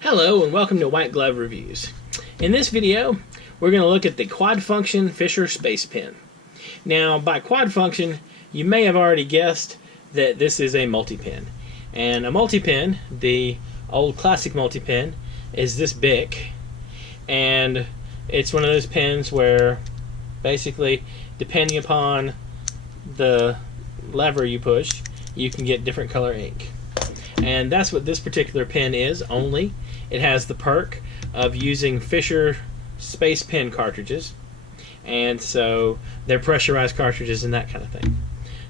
Hello and welcome to White Glove Reviews. In this video, we're going to look at the quad function Fisher Space Pen. Now, by quad function, you may have already guessed that this is a multi-pen. And a multi-pen, the old classic multi-pen, is this big. And it's one of those pens where basically, depending upon the lever you push, you can get different color ink. And that's what this particular pen is, only it has the perk of using Fisher Space Pen cartridges, and so they're pressurized cartridges and that kind of thing.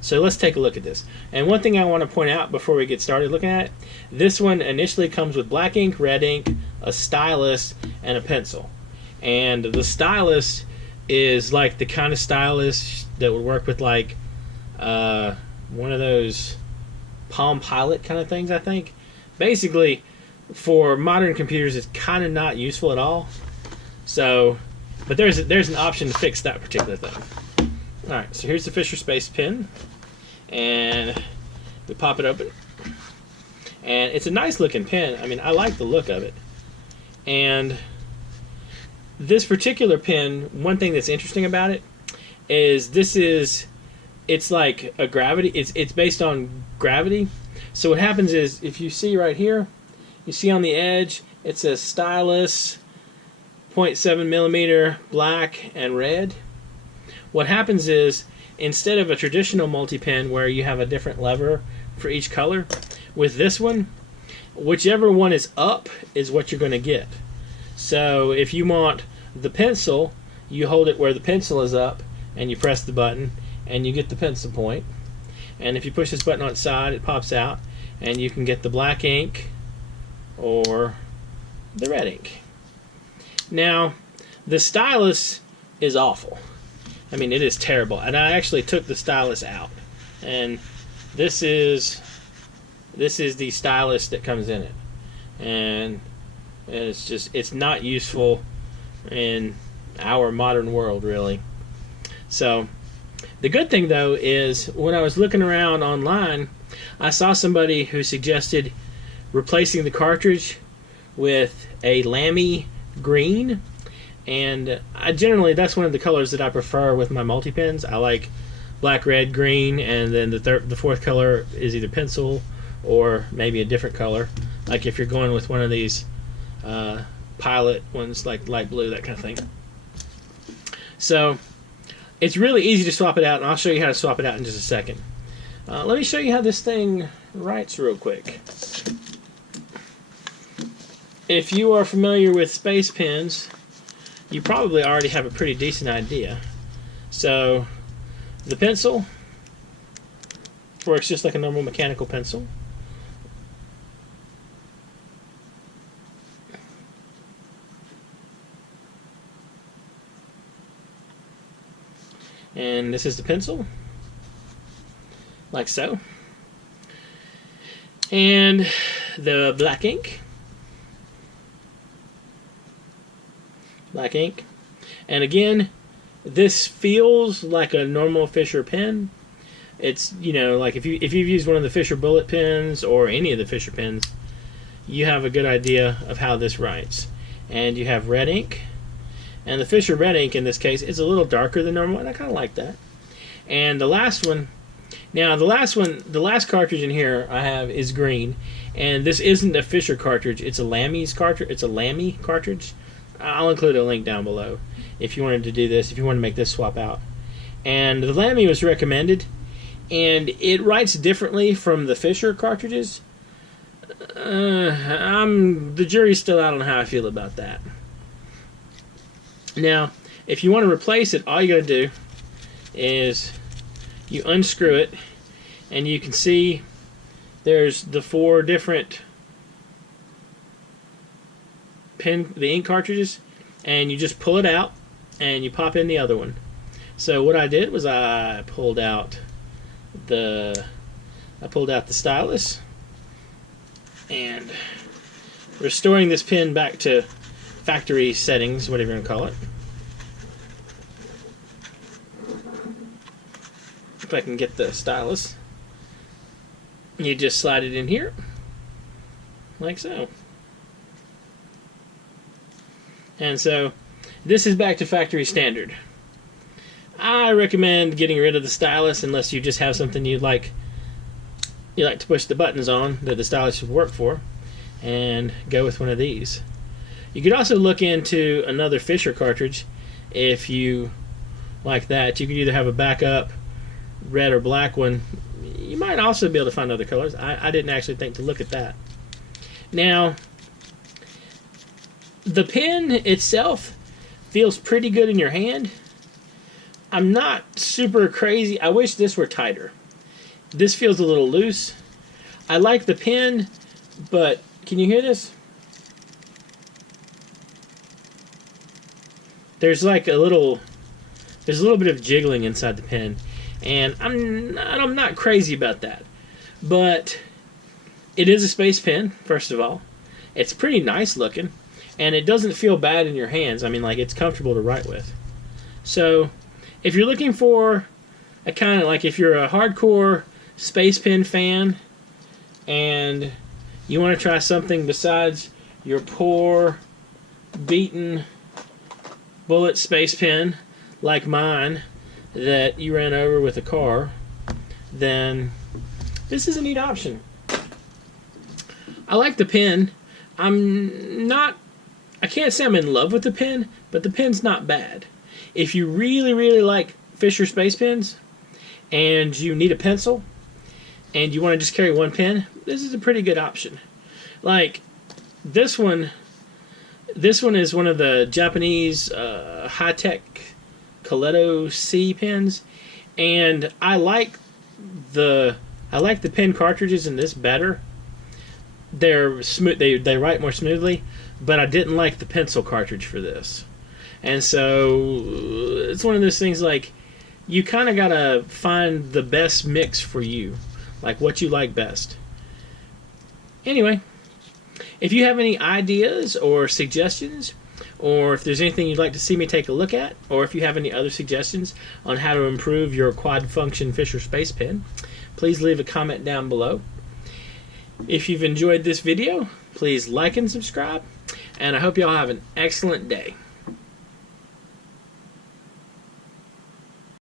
So let's take a look at this. And one thing I want to point out before we get started looking at it, this one initially comes with black ink, red ink, a stylus, and a pencil. And the stylus is like the kind of stylus that would work with like one of those Palm Pilot kind of things, I think. Basically, for modern computers, it's kind of not useful at all. So, but there's an option to fix that particular thing. All right, so here's the Fisher Space Pen, and we pop it open, and it's a nice looking pen. I mean, I like the look of it. And this particular pen, one thing that's interesting about it is it's like a gravity. It's based on gravity. So what happens is, if you see right here, you see on the edge, it says Stylus 0.7 millimeter black and red. What happens is, instead of a traditional multi-pen where you have a different lever for each color, with this one, whichever one is up is what you're going to get. So if you want the pencil, you hold it where the pencil is up and you press the button and you get the pencil point. And if you push this button on its side, it pops out and you can get the black ink or the red ink. Now, the stylus is awful. I mean, it is terrible. And I actually took the stylus out. And this is the stylus that comes in it. And it's not useful in our modern world, really. So the good thing, though, is when I was looking around online, I saw somebody who suggested replacing the cartridge with a lammy green, and that's one of the colors that I prefer with my multi-pens. I like black, red, green, and then the fourth color is either pencil or maybe a different color, like if you're going with one of these pilot ones, like light blue, that kind of thing. So it's really easy to swap it out, and I'll show you how to swap it out in just a second. Let me show you how this thing writes real quick. If you are familiar with space pens, you probably already have a pretty decent idea. So the pencil works just like a normal mechanical pencil. And this is the pencil, like so. And the black ink. Black ink. And again, this feels like a normal Fisher pen. It's, you know, like if you've used one of the Fisher bullet pens or any of the Fisher pens, you have a good idea of how this writes. And you have red ink. And the Fisher red ink in this case is a little darker than normal, and I kind of like that. And the last one, now the last cartridge in here I have is green, and this isn't a Fisher cartridge, it's a Lamy cartridge. I'll include a link down below if you wanted to do this, if you want to make this swap out. And the Lamy was recommended, and it writes differently from the Fisher cartridges. The jury's still out on how I feel about that. Now, if you want to replace it, all you got to do is you unscrew it, and you can see there's the 4 different the ink cartridges, and you just pull it out and you pop in the other one. So what I did was I pulled out the stylus, and restoring this pen back to factory settings, whatever you want to call it. If I can get the stylus, you just slide it in here like so. And so this is back to factory standard. I recommend getting rid of the stylus unless you just have something you like to push the buttons on that the stylus should work for, and go with one of these. You could also look into another Fisher cartridge if you like that. You could either have a backup red or black one. You might also be able to find other colors. I didn't actually think to look at that. Now, the pen itself feels pretty good in your hand. I'm not super crazy. I wish this were tighter. This feels a little loose. I like the pen, but can you hear this? There's like a little bit of jiggling inside the pen, and I'm not crazy about that. But it is a space pen, first of all. It's pretty nice looking, and it doesn't feel bad in your hands. I mean, like, it's comfortable to write with. So if you're looking for a kind of, like, if you're a hardcore space pen fan and you want to try something besides your poor beaten bullet space pen like mine that you ran over with a car, then this is a neat option. I like the pen. I can't say I'm in love with the pen, but the pen's not bad. If you really, really like Fisher space pens and you need a pencil and you want to just carry one pen, this is a pretty good option. Like this one is one of the Japanese high-tech Coletto C pens, and I like the pen cartridges in this better. They're smooth. They write more smoothly, but I didn't like the pencil cartridge for this. And so it's one of those things, like, you kind of gotta find the best mix for you, like what you like best. Anyway, if you have any ideas or suggestions, or if there's anything you'd like to see me take a look at, or if you have any other suggestions on how to improve your quad function Fisher space pen, please leave a comment down below. If you've enjoyed this video, please like and subscribe, and I hope y'all have an excellent day.